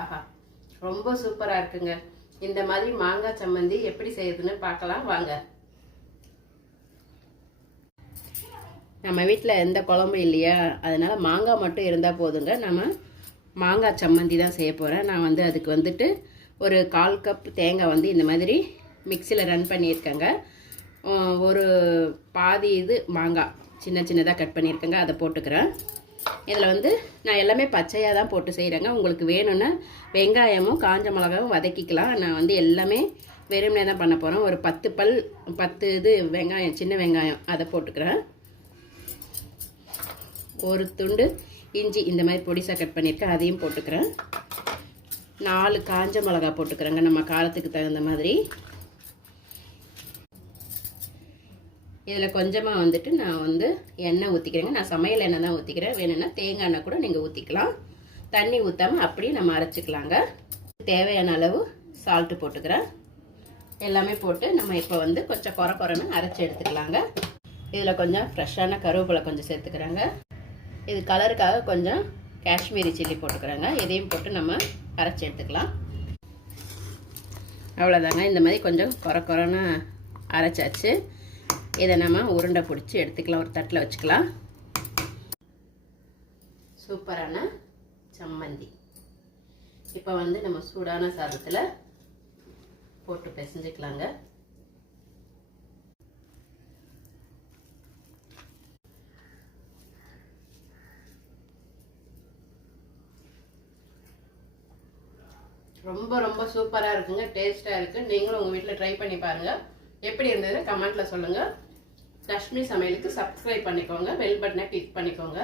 ஆஹா ரொம்ப சூப்பராக இருக்குங்க. இந்த மாதிரி மாங்காய் சம்மந்தி எப்படி செய்யுதுன்னு பார்க்கலாம் வாங்க. நம்ம வீட்டில் எந்த குழம்பும் இல்லையா? அதனால மாங்காய் மட்டும் இருந்தால் போதுங்க. நம்ம மாங்காய் சம்மந்தி தான் செய்ய போகிறேன் நான் வந்து அதுக்கு வந்துட்டு ஒரு கால் கப் தேங்காய் வந்து இந்த மாதிரி மிக்சியில் ரன் பண்ணியிருக்கேங்க. ஒரு பாதி இது மாங்காய் சின்ன சின்னதாக கட் பண்ணியிருக்கேங்க. அதை போட்டுக்கிறேன். இதில் வந்து நான் எல்லாமே பச்சையாக தான் போட்டு செய்கிறேங்க. உங்களுக்கு வேணும்னா வெங்காயமும் காஞ்ச மிளகாவும் வதக்கிக்கலாம். நான் வந்து எல்லாமே வெறுமனே தான் பண்ண போகிறேன். ஒரு பத்து பல் பத்து இது வெங்காயம் சின்ன வெங்காயம் அதை போட்டுக்கிறேன். ஒரு துண்டு இஞ்சி இந்த மாதிரி பொடிசாக கட் பண்ணியிருக்கேன். அதையும் போட்டுக்கிறேன். நாலு காஞ்ச மிளகா போட்டுக்கிறேங்க. நம்ம காரத்துக்கு தகுந்த மாதிரி. இதில் கொஞ்சமாக வந்துட்டு நான் வந்து எண்ணெய் ஊற்றிக்கிறேங்க நான் சமையல் எண்ணெய் தான் ஊற்றிக்கிறேன் வேணும்னா தேங்காய் எண்ணெய் கூட நீங்கள் ஊற்றிக்கலாம் தண்ணி ஊற்றாமல் அப்படியே நம்ம அரைச்சிக்கலாங்க. தேவையான அளவு சால்ட்டு போட்டுக்கிறேன். எல்லாமே போட்டு நம்ம இப்போ வந்து கொஞ்சம் குறை குறைன்னு அரைச்சி எடுத்துக்கலாங்க. இதில் கொஞ்சம் ஃப்ரெஷ்ஷான கருவேப்பிலை கொஞ்சம் சேர்த்துக்கிறாங்க. இது கலருக்காக கொஞ்சம் காஷ்மீரி சில்லி போட்டுக்கிறாங்க. இதையும் போட்டு நம்ம அரைச்சி எடுத்துக்கலாம். அவ்வளோதாங்க இந்த மாதிரி கொஞ்சம் குறை குறைன்னு அரைச்சாச்சு. இதை நம்ம உருண்டை பிடிச்சி எடுத்துக்கலாம் ஒரு தட்டில் வச்சுக்கலாம். சூப்பரான சம்மந்தி. இப்போ வந்து நம்ம சூடான சாதத்தில் போட்டு பிசைஞ்சுக்கலாங்க. ரொம்ப ரொம்ப சூப்பராக இருக்குங்க டேஸ்ட்டாக இருக்குது நீங்களும் உங்கள் வீட்டில் ட்ரை பண்ணி பாருங்கள் எப்படி இருந்ததுன்னு கமெண்ட்டில் சொல்லுங்கள் லக்ஷ்மி சமையலுக்கு சப்ஸ்கிரைப் பண்ணிக்கோங்க பெல் பட்டனை கிளிக் பண்ணிக்கோங்க.